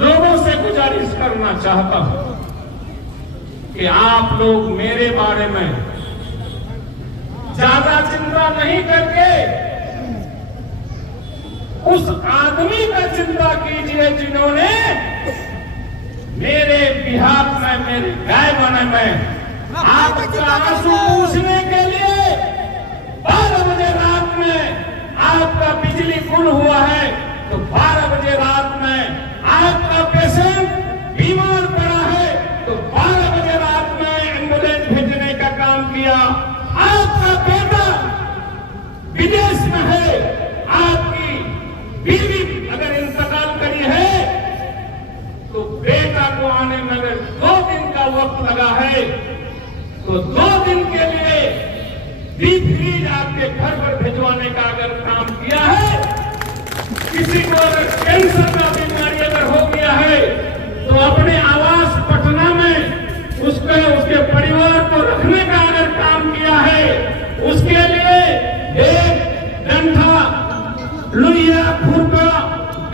लोगों से गुजारिश करना चाहता हूं कि आप लोग मेरे बारे में ज्यादा चिंता नहीं करके उस आदमी का चिंता कीजिए जिन्होंने मेरे बिहार में, मेरे गाय बने में आपका आंसू पूछने के लिए 12 बजे रात में आपका बिजली गुल हुआ है, तो 12 बजे रात में आपका पेशेंट बीमार पड़ा है, तो 12 बजे रात में एम्बुलेंस भेजने का काम किया। आपका बेटा विदेश में है, आपकी बीवी अगर इंतकाल करी है, तो बेटा को आने में अगर 2 दिन का वक्त लगा है, तो 2 दिन के लिए डीप फ्रीज आपके घर पर भिजवाने का अगर काम किया है, किसी को अगर कैंसर का बीमारी अगर हो गया है, तो अपने आवास पटना में उसके परिवार को रखने का अगर काम किया है, उसके लिए एक डंठा लुइया खुरपा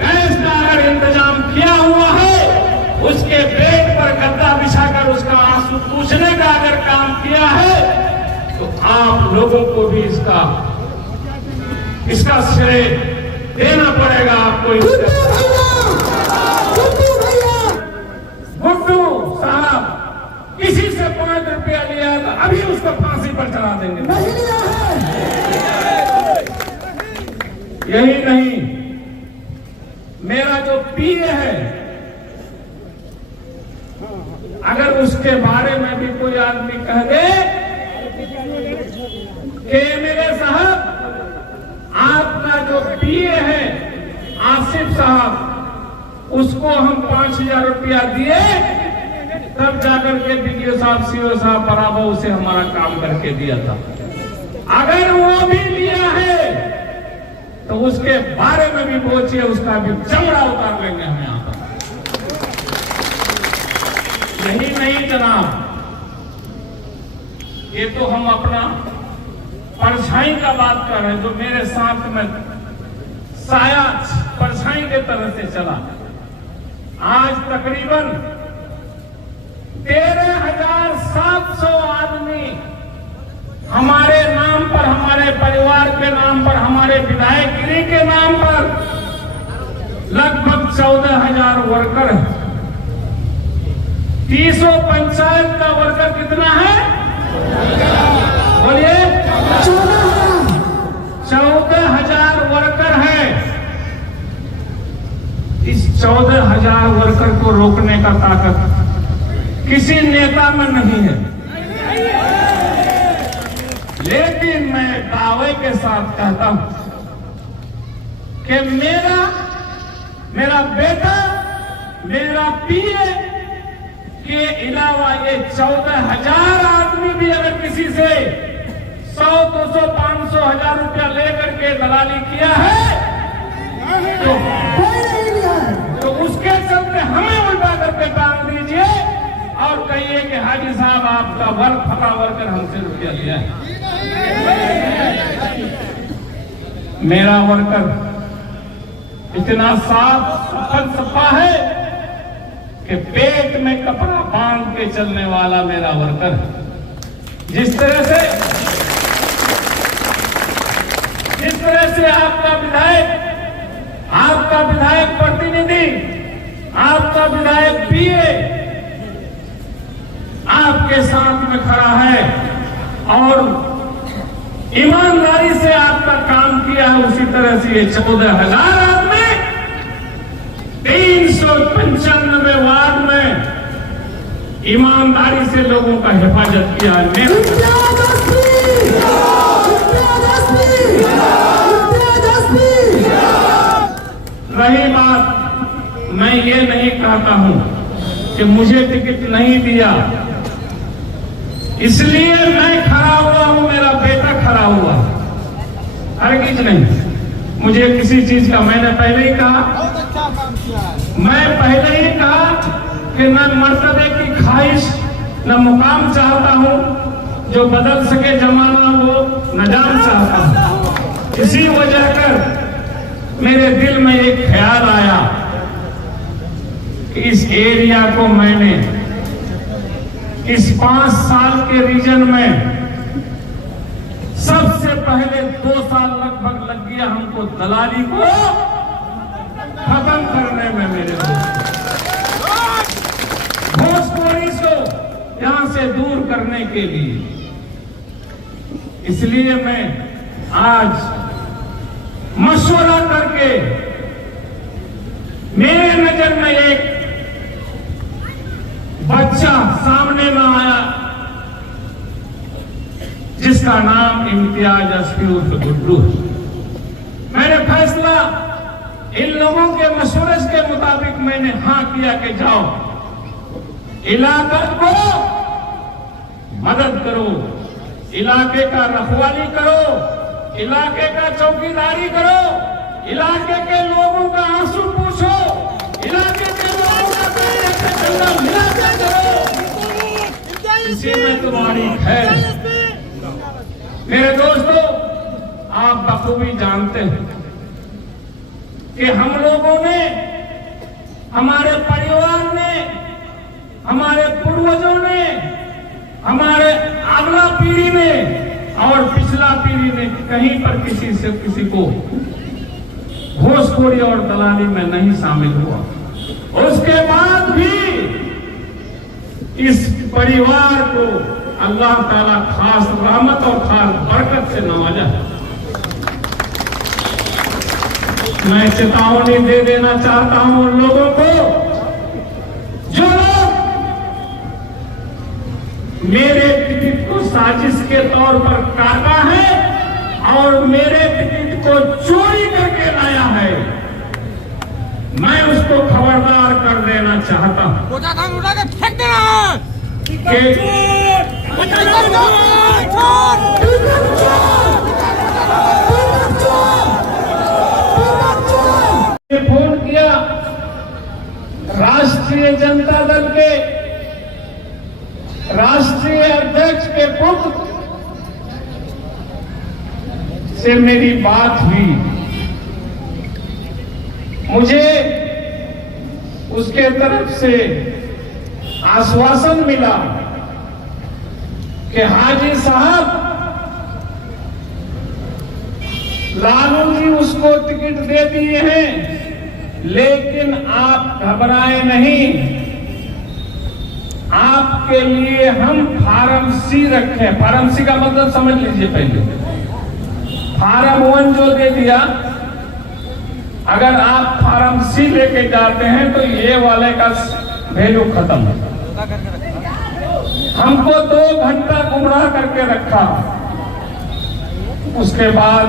गैस का अगर इंतजाम किया हुआ है, उसके पेट पर गद्दा बिछाकर उसका आंसू पूछने का अगर काम किया है, तो आप लोगों को भी इसका श्रेय देना पड़ेगा। आपको गुड्डू साहब किसी से 5 रुपया लिया था, अभी उसको फांसी पर चढ़ा देंगे। नहीं लिया है। यही नहीं, मेरा जो पीए है, अगर उसके बारे में भी कोई आदमी कह दे कि मेरे साहब आपका जो पीए है आसिफ साहब, उसको हम 5000 रुपया दिए, तब जाकर के बीडीओ साहब, सीओ साहब बराबर उसे हमारा काम करके दिया था। अगर वो भी लिया है तो उसके बारे में भी पूछिए, उसका भी चमड़ा उतार लेंगे हम यहां पर। यही नहीं जनाब, ये तो हम अपना परछाई का बात कर रहे हैं, जो मेरे साथ में साया परछाई के तरह से चला। आज तकरीबन 13,700 आदमी हमारे नाम पर, हमारे परिवार के नाम पर, हमारे विधायकगिरी के नाम पर लगभग 14,000 वर्कर है। 30 पंचायत का वर्कर कितना है? बोलिए। 14,000 वर्कर है। इस 14,000 वर्कर को रोकने का ताकत किसी नेता में नहीं है। लेकिन मैं दावे के साथ कहता हूं कि मेरा बेटा, मेरा पीए के अलावा ये 14,000 आदमी भी अगर किसी से 100, 200, 500, 1000 रुपया लेकर के दलाली किया है, तो उसके चलते हमें उल्टा करके टांग दीजिए और कहिए कि हाजी साहब आपका फटा वर्कर हमसे रुपया लिया है। मेरा वर्कर इतना साफ सफा है कि पेट में कपड़ा बांध के चलने वाला मेरा वर्कर है। जिस तरह से आपका विधायक प्रतिनिधि, आपका विधायक पीए आपके साथ में खड़ा है और ईमानदारी से आपका काम किया है, उसी तरह से ये 14,000 आदमी 395 वार्ड में ईमानदारी से लोगों का हिफाजत किया है। रही बात, मैं ये नहीं कहता हूं कि मुझे टिकट नहीं दिया इसलिए मैं खड़ा हुआ हूं, मेरा बेटा खड़ा हुआ। हरगिज नहीं, मुझे किसी चीज का, मैंने पहले ही कहा, कि न मर्तबे की ख्वाहिश न मुकाम चाहता हूं, जो बदल सके जमाना वो नजाम चाहता हूं। इसी वजह कर मेरे दिल में एक ख्याल आया कि इस एरिया को मैंने इस 5 साल के रीजन में सबसे पहले 2 साल लगभग लग गया हमको दलाली को खत्म करने में। मेरे घूसखोरी को यहां से दूर करने के लिए, इसलिए मैं आज मशवरा करके, मेरे नजर में एक बच्चा सामने में आया जिसका नाम इम्तियाज अस्फी उर्फ गुड्डू है। मैंने फैसला इन लोगों के मशवरे के मुताबिक मैंने हाँ किया कि जाओ इलाका को मदद करो, इलाके का रखवाली करो, इलाके का चौकीदारी करो, इलाके के लोगों का आंसू पूछो, इलाके के लोगों का पैसे से चलना मिला करो। इसी में तुम्हारी खैर। मेरे दोस्तों, आप बखूबी जानते हैं कि हम लोगों ने, हमारे परिवार ने, हमारे पूर्वजों ने, हमारे अगला पीढ़ी ने और पिछला पीढ़ी ने कहीं पर किसी को घूसखोरी और दलाली में नहीं शामिल हुआ। उसके बाद भी इस परिवार को अल्लाह ताला खास रहमत और खास बरकत से नवाजा। मैं चेतावनी दे देना चाहता हूं उन लोगों को जो लोग मेरे टिकट को साजिश के तौर पर काटा है और मेरे टिकट को चोरी करके लाया है। मैं उसको खबरदार कर देना चाहता हूं कि फोन किया राष्ट्रीय जनता दल के राष्ट्रीय अध्यक्ष के पुत्र से मेरी बात हुई। मुझे उसके तरफ से आश्वासन मिला कि हाजी साहब, लालू जी उसको टिकट दे दिए हैं, लेकिन आप घबराएं नहीं, आपके लिए हम फार्म सी रखे। फार्म सी का मतलब समझ लीजिए। पहले फार्म 1 जो दे दिया, अगर आप फार्म सी लेके जाते हैं तो ये वाले का वैल्यू खत्म है। हमको 2 घंटा गुमराह करके रखा। उसके बाद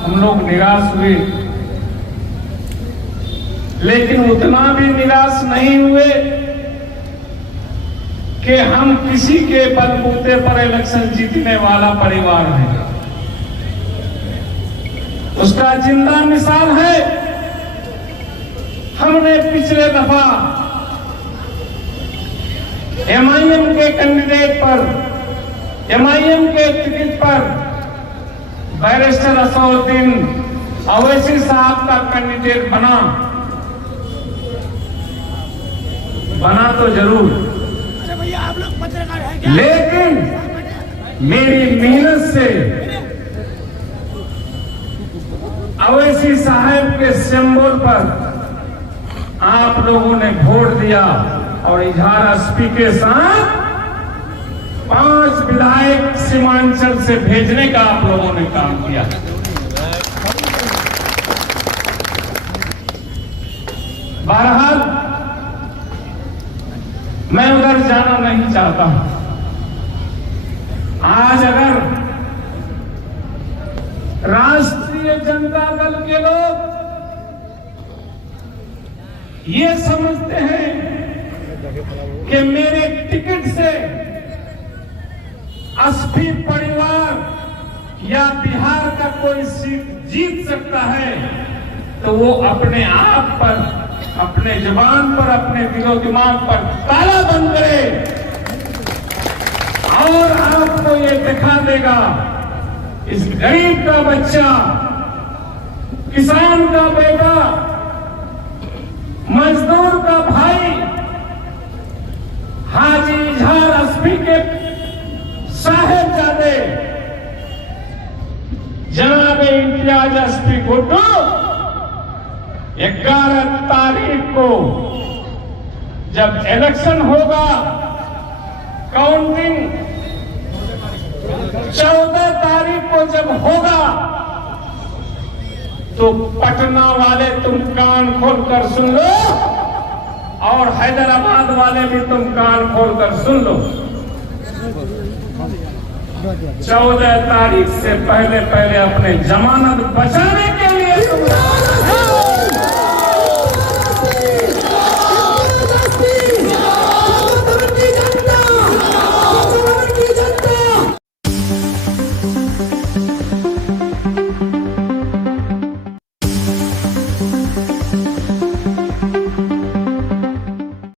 हम लोग निराश हुए, लेकिन उतना भी निराश नहीं हुए कि हम किसी के बलबूते पर इलेक्शन जीतने वाला परिवार है। उसका जिंदा मिसाल है, हमने पिछले दफा एमआईएम के कैंडिडेट पर, एमआईएम के टिकट पर बैरिस्टर असदुद्दीन ओवैसी साहब का कैंडिडेट बना तो जरूर, आप लोग पत्रकार हैं क्या? लेकिन मेरी मेहनत से ओवैसी साहब के सिंबल पर आप लोगों ने वोट दिया और इजहार एसपी के साथ 5 विधायक सीमांचल से भेजने का आप लोगों ने काम किया। बहरहाल मैं उधर जाना नहीं चाहता हूं। आज अगर राष्ट्रीय जनता दल के लोग ये समझते हैं कि मेरे टिकट से एसपी परिवार या बिहार का कोई सीट जीत सकता है, तो वो अपने आप पर, अपने जबान पर, अपने दिलो दिमाग पर ताला बंद करे और आपको ये दिखा देगा इस गरीब का बच्चा, किसान का बेटा, मजदूर का भाई के साहेबजादे जनाब इम्तियाज एसपी गुड्डू 11 तारीख को जब इलेक्शन होगा, काउंटिंग 14 तारीख को जब होगा, तो पटना वाले तुम कान खोलकर सुन लो और हैदराबाद वाले भी तुम कान खोलकर सुन लो। 14 तारीख से पहले पहले अपने जमानत बचाने के लिए तुम